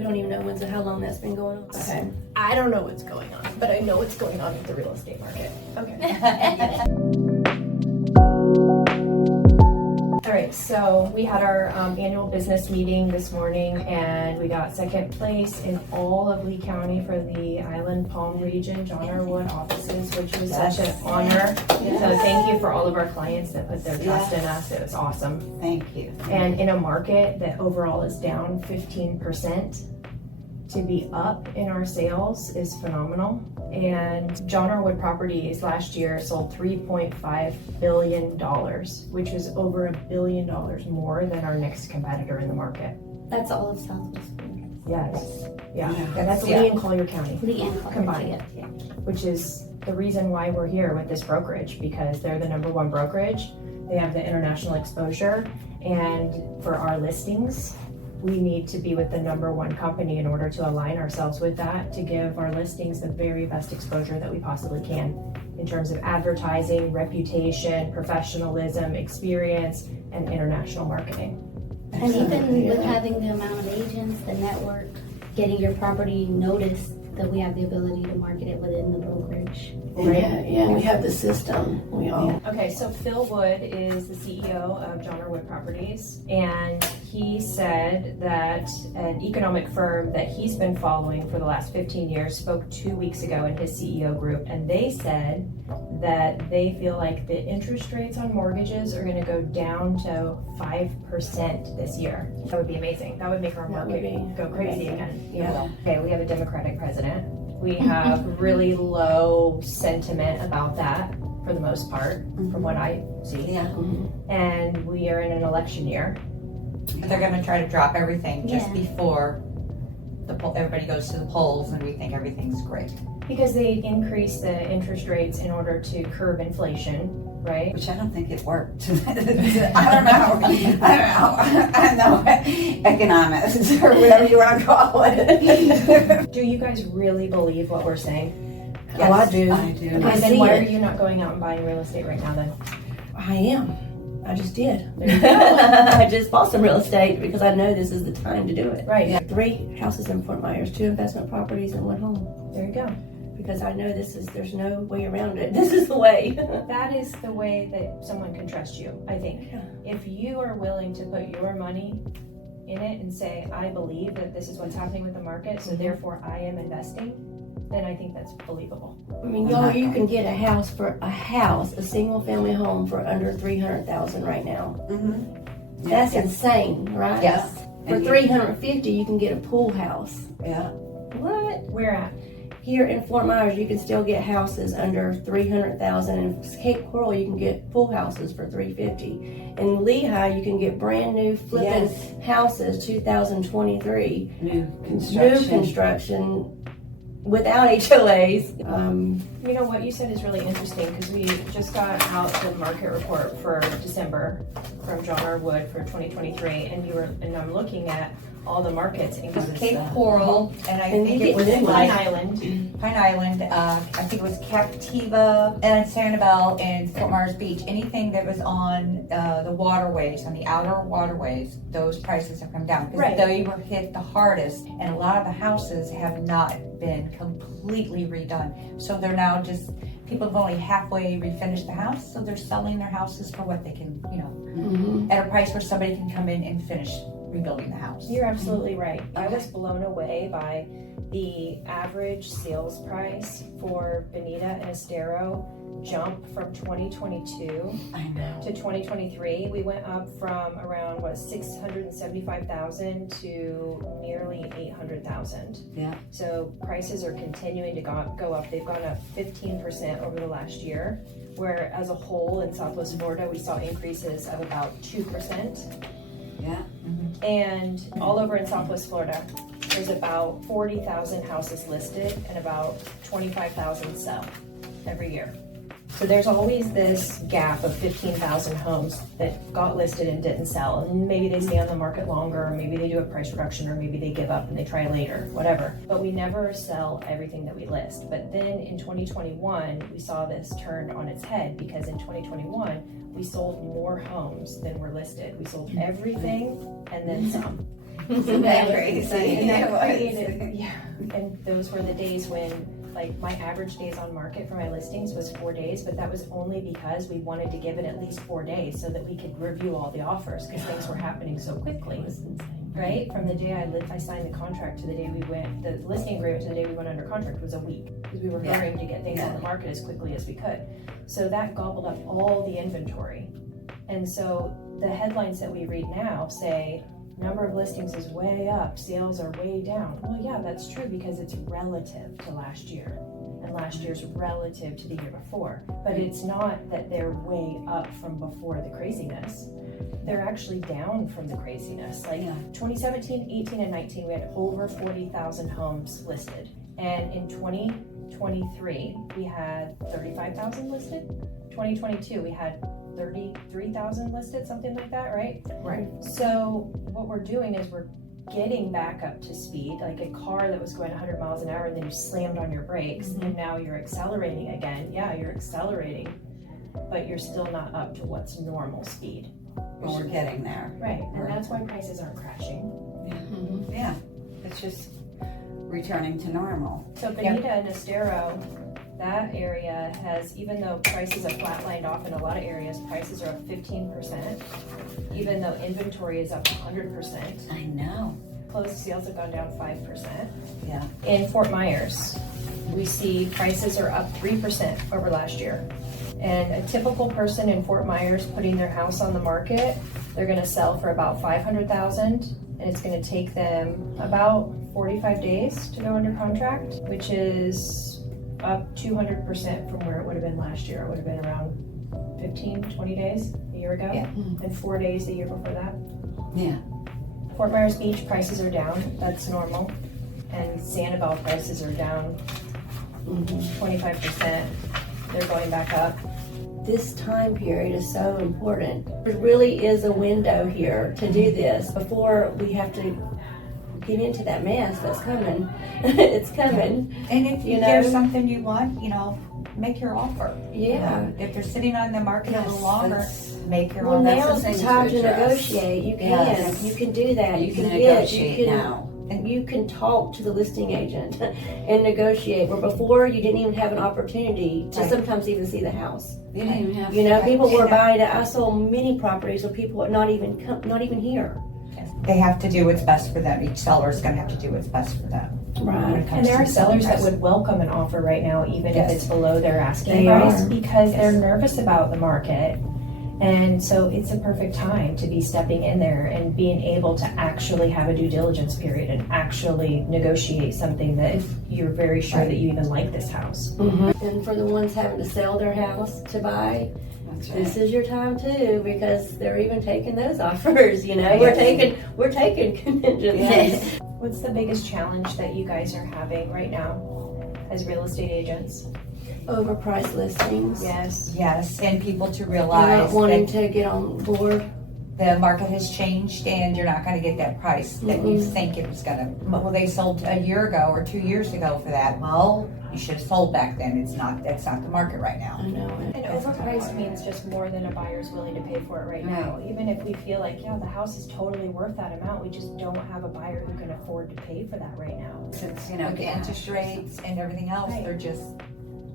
We don't even know how long that's been going on. Okay. I don't know what's going on, but I know what's going on with the real estate market. Okay. All right, so we had our annual business meeting this morning, and we got second place in all of Lee County for the Island Palm Region John R. Wood offices, which was such an honor. So thank you for all of our clients that put their trust in us. It was awesome. Thank you. And in a market that overall is down 15%, to be up in our sales is phenomenal. And John R. Wood Properties last year sold $3.5 billion, which was over $1 billion more than our next competitor in the market. That's all of Southwest Florida. Yes. Yeah. And that's Lee and Collier County Lee and Collier combined, yeah. which is the reason why we're here with this brokerage, because they're the #1 brokerage. They have the international exposure, and for our listings, we need to be with the #1 company in order to align ourselves with that, to give our listings the very best exposure that we possibly can in terms of advertising, reputation, professionalism, experience, and international marketing. And even with having the amount of agents, the network, getting your property noticed, that we have the ability to market it within the brokerage. Right? Yeah, we have the system. We all. Okay, so Phil Wood is the CEO of John R. Wood Properties, and he said that an economic firm that he's been following for the last 15 years spoke 2 weeks ago in his CEO group, and they said that they feel like the interest rates on mortgages are going to go down to 5% this year. That would be amazing. That would make our market go crazy again. Yeah. Okay, we have a Democratic president. We have really low sentiment about that for the most part, from what I see. Yeah. And we are in an election year. They're going to try to drop everything just Yeah. before everybody goes to the polls, and we think everything's great. Because they increase the interest rates in order to curb inflation, right? Which I don't think it worked. I don't know. I'm no economist or whatever you want to call it. Do you guys really believe what we're saying? Yes, Oh, I do. I do. Okay, I then see why are it. you not going out and buying real estate right now then? I am. I just did. There you go. I just bought some real estate because I know this is the time to do it. Right, Yeah. 3 houses in Fort Myers, 2 investment properties, and 1 home. there you go. Because I know there's no way around it. This is the way. That is the way that someone can trust you, I think. Yeah. If you are willing to put your money in it and say, I believe that this is what's happening with the market, so therefore I am investing, then I think that's believable. I mean, y'all, you can get a single family home for under $300,000 right now. Mm-hmm. That's insane, right? Yes. For And $350,000, you can get a pool house. Yeah. What? Where at? Here in Fort Myers, you can still get houses under $300,000. In Cape Coral, you can get pool houses for $350,000. In Lehigh, you can get brand new flipping houses, 2023, New new construction without HOAs. You know what you said is really interesting, because we just got out the market report for December from John R. Wood for 2023, and I'm looking at all the markets, It was including Cape Coral, and I And think you it was get Pine like Island. Pine Island. I think it was Captiva and Sanibel and Fort Myers Beach. Anything that was on the waterways, on the outer waterways, those prices have come down because Right. they were hit the hardest, and a lot of the houses have not been completely redone. So they're now just people have only halfway refinished the house, so they're selling their houses for what they can, at a price where somebody can come in and finish rebuilding the house. You're absolutely right. I was blown away by the average sales price for Bonita and Estero jump from 2022 I know. to 2023. We went up from around 675,000 to nearly 800,000. Yeah. So prices are continuing to go up. They've gone up 15% over the last year, where as a whole in Southwest Florida we saw increases of about 2%. Yeah. Mm-hmm. And all over in Southwest Florida, there's about 40,000 houses listed and about 25,000 sell every year. So there's always this gap of 15,000 homes that got listed and didn't sell. And maybe they stay on the market longer, or maybe they do a price reduction, or maybe they give up and they try later, whatever. But we never sell everything that we list. But then in 2021, we saw this turned on its head, because in 2021, we sold more homes than were listed. We sold everything and then some. crazy. And that It was. created, yeah, and those were the days when, like, my average days on market for my listings was 4 days, but that was only because we wanted to give it at least 4 days so that we could review all the offers, because things were happening so quickly, right? From the day I signed the contract to the day we went, the listing agreement to the day we went under contract was a week, because we were Yeah. hurrying to get things on the market as quickly as we could. So that gobbled up all the inventory. And so the headlines that we read now say, number of listings is way up, sales are way down. Well, yeah, that's true because it's relative to last year, and last year's relative to the year before. But it's not that they're way up from before the craziness. They're actually down from the craziness. Like 2017, 18, and 19, we had over 40,000 homes listed. And in 2023, we had 35,000 listed. 2022, we had 33,000 listed, something like that, right? Right. So what we're doing is we're getting back up to speed, like a car that was going 100 miles an hour and then you slammed on your brakes and now you're accelerating again. Yeah, you're accelerating, but you're still not up to what's normal speed. Well, we're getting there. Right, and that's why prices aren't crashing. Yeah. It's just returning to normal. So Bonita and Estero, that area has, even though prices have flatlined off in a lot of areas, prices are up 15%. Even though inventory is up 100%. I know. Closed sales have gone down 5%. Yeah. In Fort Myers, we see prices are up 3% over last year. And a typical person in Fort Myers putting their house on the market, they're gonna sell for about $500,000, and it's gonna take them about 45 days to go under contract, which is up 200% from where it would have been last year. It would have been around 15, 20 days a year ago, Yeah. and 4 days the year before that. Yeah. Fort Myers Beach prices are down, that's normal. And Sanibel prices are down 25%. They're going back up. This time period is so important. There really is a window here to do this before we have to get into that mess that's coming. It's coming. And if You know? there's something you want, make your offer. Yeah. If they're sitting on the market a little Yes, longer, that's- make your Well, offer. that's now's the the thing time to to address. negotiate. You can. Yes. You can do that. You can get. negotiate You can. now. And you can talk to the listing agent and negotiate. Where before you didn't even have an opportunity to Right. sometimes even see the house. You didn't even have You know, to. people were Yeah. buying it. I sold many properties where people were not even here. They have to do what's best for them. Each seller is going to have to do what's best for them. When Right. it comes And there to are sellers that price. would welcome an offer right now, even Yes. if it's below their asking They price, are. because they're Yes. nervous about the market. And so it's a perfect time to be stepping in there and being able to actually have a due diligence period and actually negotiate something that you're very sure that you even like this house. And for the ones having to sell their house to buy, That's right. this is your time too, because they're even taking those offers. You know, Yes. we're taking contingencies. Yes. What's the biggest challenge that you guys are having right now as real estate agents? Overpriced listings. Yes. Yes, and people to They're realize not wanting that to get on board. the market has changed and you're not going to get that price that you think it was going to. Well, they sold a year ago or 2 years ago for that. Well, you should have sold back then. That's not the market right now. I know it. And overpriced means just more than a buyer's willing to pay for it right now. Even if we feel like, yeah, the house is totally worth that amount, we just don't have a buyer who can afford to pay for that right now. Since, With the interest rates and everything else, Right. they're just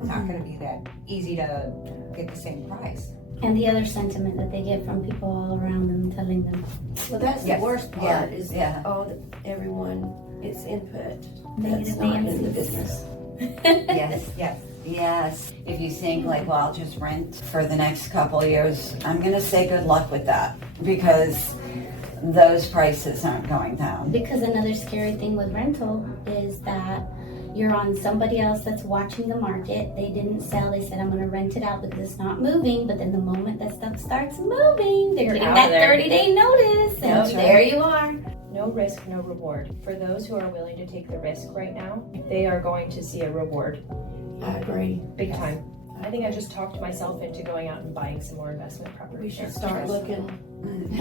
not going to be that easy to get the same price. And the other sentiment that they get from people all around them telling them, Well, that's Yes. the worst part is Yeah. everyone, it's input. Negative That's not in the Nancy's. business. Yes. Yes. Yes. If you think like, well, I'll just rent for the next couple of years, I'm going to say good luck with that, because those prices aren't going down. because another scary thing with rental is that you're on somebody else that's watching the market. They didn't sell. They said, I'm going to rent it out because it's not moving. But then the moment that stuff starts moving, they're You're getting out that of there. 30-day notice. And That's there right. you are. No risk, no reward. For those who are willing to take the risk right now, they are going to see a reward. I agree. Big time. I think I just talked myself into going out and buying some more investment property. We should start looking. Mm.